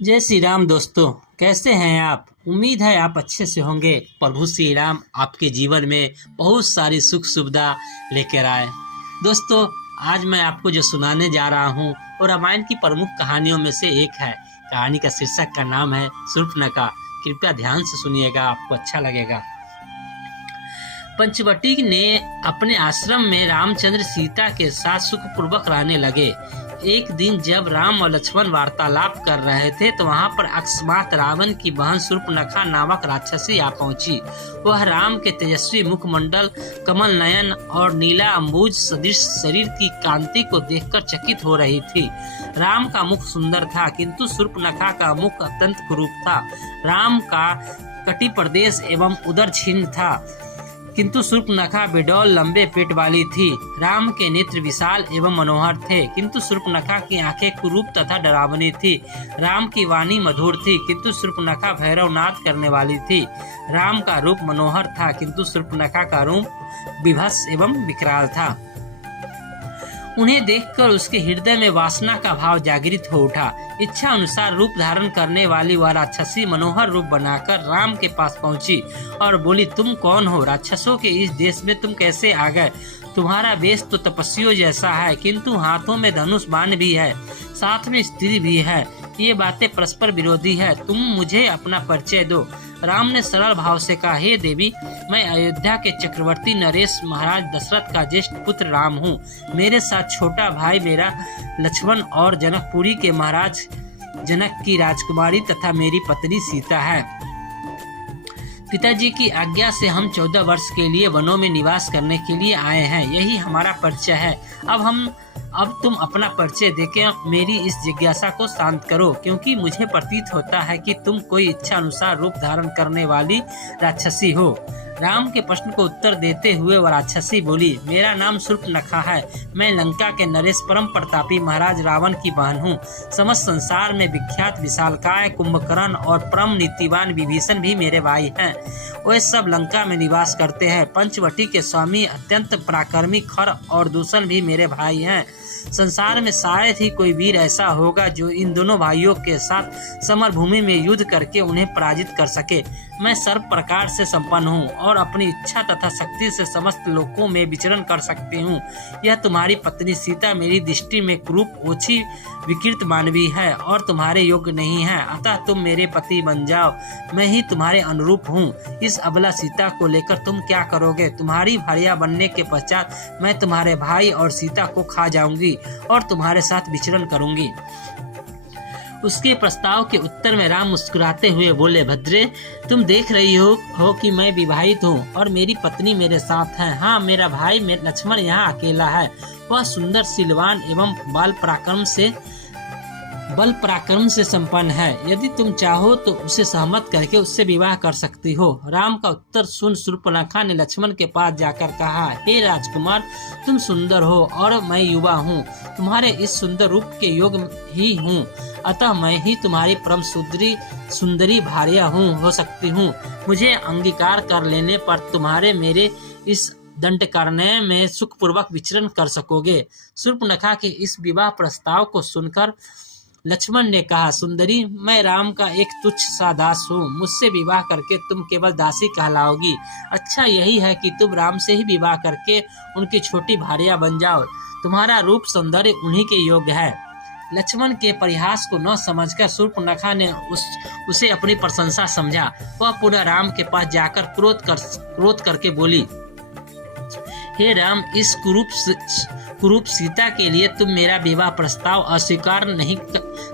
जय श्री राम दोस्तों। कैसे हैं आप? उम्मीद है आप अच्छे से होंगे। प्रभु श्री राम आपके जीवन में बहुत सारी सुख सुविधा लेकर आए। दोस्तों, आज मैं आपको जो सुनाने जा रहा हूँ वो रामायण की प्रमुख कहानियों में से एक है। कहानी का शीर्षक का नाम है शूर्पणखा। कृपया ध्यान से सुनिएगा, आपको अच्छा लगेगा। पंचवटी ने अपने आश्रम में रामचंद्र सीता के साथ सुखपूर्वक रहने लगे। एक दिन जब राम और लक्ष्मण वार्तालाप कर रहे थे तो वहां पर अकस्मात रावण की बहन शूर्पणखा नामक राक्षसी आ पहुंची। वह राम के तेजस्वी मुखमंडल, कमल नयन और नीला अंबुज सदृश शरीर की कांति को देखकर चकित हो रही थी। राम का मुख सुंदर था, किंतु शूर्पणखा का मुख अत्यंत कुरूप था। राम का कटी प्रदेश एवं उदर छिन्न था, किंतु शूर्पणखा बेडौल लंबे पेट वाली थी। राम के नेत्र विशाल एवं मनोहर थे, किंतु शूर्पणखा की आंखें कुरूप तथा डरावनी थी। राम की वाणी मधुर थी, किंतु शूर्पणखा भैरवनाद करने वाली थी। राम का रूप मनोहर था, किंतु शूर्पणखा का रूप विभत्स एवं विकराल था। उन्हें देखकर उसके हृदय में वासना का भाव जागृत हो उठा। इच्छा अनुसार रूप धारण करने वाली वह राक्षसी मनोहर रूप बनाकर राम के पास पहुंची और बोली, तुम कौन हो? राक्षसों के इस देश में तुम कैसे आ गए? तुम्हारा वेश तो तपस्वियों जैसा है, किंतु हाथों में धनुष बाण भी है, साथ में स्त्री भी है। ये बातें परस्पर विरोधी है। तुम मुझे अपना परिचय दो। राम ने सरल भाव से कहा, हे देवी, मैं अयोध्या के चक्रवर्ती नरेश महाराज दशरथ का ज्येष्ठ पुत्र राम हूँ। मेरे साथ छोटा भाई मेरा लक्ष्मण और जनकपुरी के महाराज जनक की राजकुमारी तथा मेरी पत्नी सीता है। पिताजी की आज्ञा से हम 14 वर्ष के लिए वनों में निवास करने के लिए आए हैं। यही हमारा परिचय है। अब तुम अपना परिचय देकर मेरी इस जिज्ञासा को शांत करो, क्योंकि मुझे प्रतीत होता है कि तुम कोई इच्छा अनुसार रूप धारण करने वाली राक्षसी हो। राम के प्रश्न को उत्तर देते हुए वह राक्षसी बोली, मेरा नाम शूर्पणखा है। मैं लंका के नरेश परम प्रतापी महाराज रावण की बहन हूँ। समस्त संसार में विख्यात विशालकाय कुंभकर्ण और परम नीतिवान विभीषण भी मेरे भाई हैं। वे सब लंका में निवास करते हैं। पंचवटी के स्वामी अत्यंत पराक्रमी खर और दूषण भी मेरे भाई हैं। संसार में शायद ही कोई वीर ऐसा होगा जो इन दोनों भाइयों के साथ समर भूमि में युद्ध करके उन्हें पराजित कर सके। मैं सर्व प्रकार से संपन्न हूँ और अपनी इच्छा तथा शक्ति से समस्त लोकों में विचरण कर सकती हूँ। यह तुम्हारी पत्नी सीता मेरी दृष्टि में कुरूप, ओछी, विकृत मानवी है और तुम्हारे योग्य नहीं है। अतः तुम मेरे पति बन जाओ। मैं ही तुम्हारे अनुरूप हूँ। इस अबला सीता को लेकर तुम क्या करोगे? तुम्हारी भार्या बनने के पश्चात मैं तुम्हारे भाई और सीता को खा जाऊंगी और तुम्हारे साथ विचरण करूंगी। उसके प्रस्ताव के उत्तर में राम मुस्कुराते हुए बोले, भद्रे, तुम देख रही हो कि मैं विवाहित हूँ और मेरी पत्नी मेरे साथ है। हाँ, मेरा भाई लक्ष्मण यहाँ अकेला है। वह सुंदर, शीलवान एवं बल पराक्रम से संपन्न है। यदि तुम चाहो तो उसे सहमत करके उससे विवाह कर सकती हो। राम का उत्तर सुन शूर्पणखा ने लक्ष्मण के पास जाकर कहा, हे राजकुमार, तुम सुंदर हो और मैं युवा हूँ। तुम्हारे इस सुंदर रूप के योग्य ही हूँ, अतः मैं ही तुम्हारी परम सुंदरी भार्या हो सकती हूँ। मुझे अंगीकार कर लेने पर तुम्हारे मेरे इस दंडकारण्य में सुखपूर्वक विचरण कर सकोगे। शूर्पणखा के इस विवाह प्रस्ताव को सुनकर लक्ष्मण ने कहा, सुंदरी, मैं राम का एक तुच्छ सा दास हूँ। मुझसे विवाह करके तुम केवल दासी कहलाओगी। अच्छा यही है कि तुम राम से ही विवाह करके उनकी छोटी भार्या बन जाओ। तुम्हारा रूप सौंदर्य उन्हीं के योग्य है। लक्ष्मण के परिहास को न समझकर शूर्पणखा ने उसे अपनी प्रशंसा समझा। वह पुनः राम के पास जाकर क्रोध करके बोली, हे राम, इस कुरूप सीता के लिए तुम मेरा विवाह प्रस्ताव अस्वीकार नहीं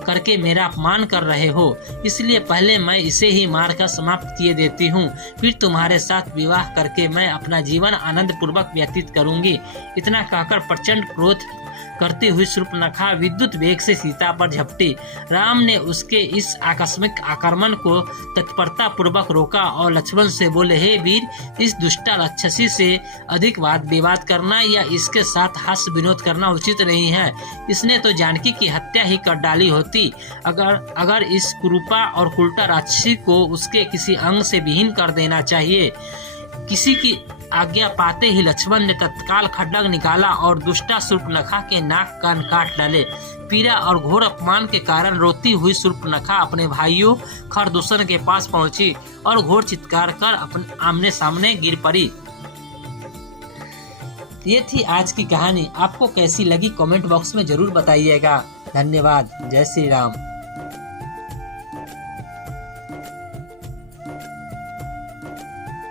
करके मेरा अपमान कर रहे हो। इसलिए पहले मैं इसे ही मारकर समाप्त किए देती हूँ, फिर तुम्हारे साथ विवाह करके मैं अपना जीवन आनंद पूर्वक व्यतीत करूंगी। इतना कहकर प्रचंड क्रोध करती हुई शूर्पणखा विद्युत वेग से सीता पर झपटी। राम ने उसके इस आकस्मिक आक्रमण को तत्परता पूर्वक रोका और लक्ष्मण से बोले, हे वीर, इस दुष्टा राक्षसी से अधिक वाद विवाद करना या इसके साथ हास्य विनोद करना उचित नहीं है। इसने तो जानकी की हत्या ही कर डाली होती। अगर इस कुरूपा और उल्टा राक्षसी को उसके किसी अंग से विहीन कर देना चाहिए। किसी की आज्ञा पाते ही लक्ष्मण ने तत्काल खड्ग निकाला और दुष्टा शूर्पणखा के नाक कान काट डाले। पीड़ा और घोर अपमान के कारण रोती हुई शूर्पणखा अपने भाइयों खरदूषण के पास पहुंची और घोर चित्कार कर अपने आमने सामने गिर पड़ी। ये थी आज की कहानी। आपको कैसी लगी कमेंट बॉक्स में जरूर बताइएगा। धन्यवाद। जय श्री राम।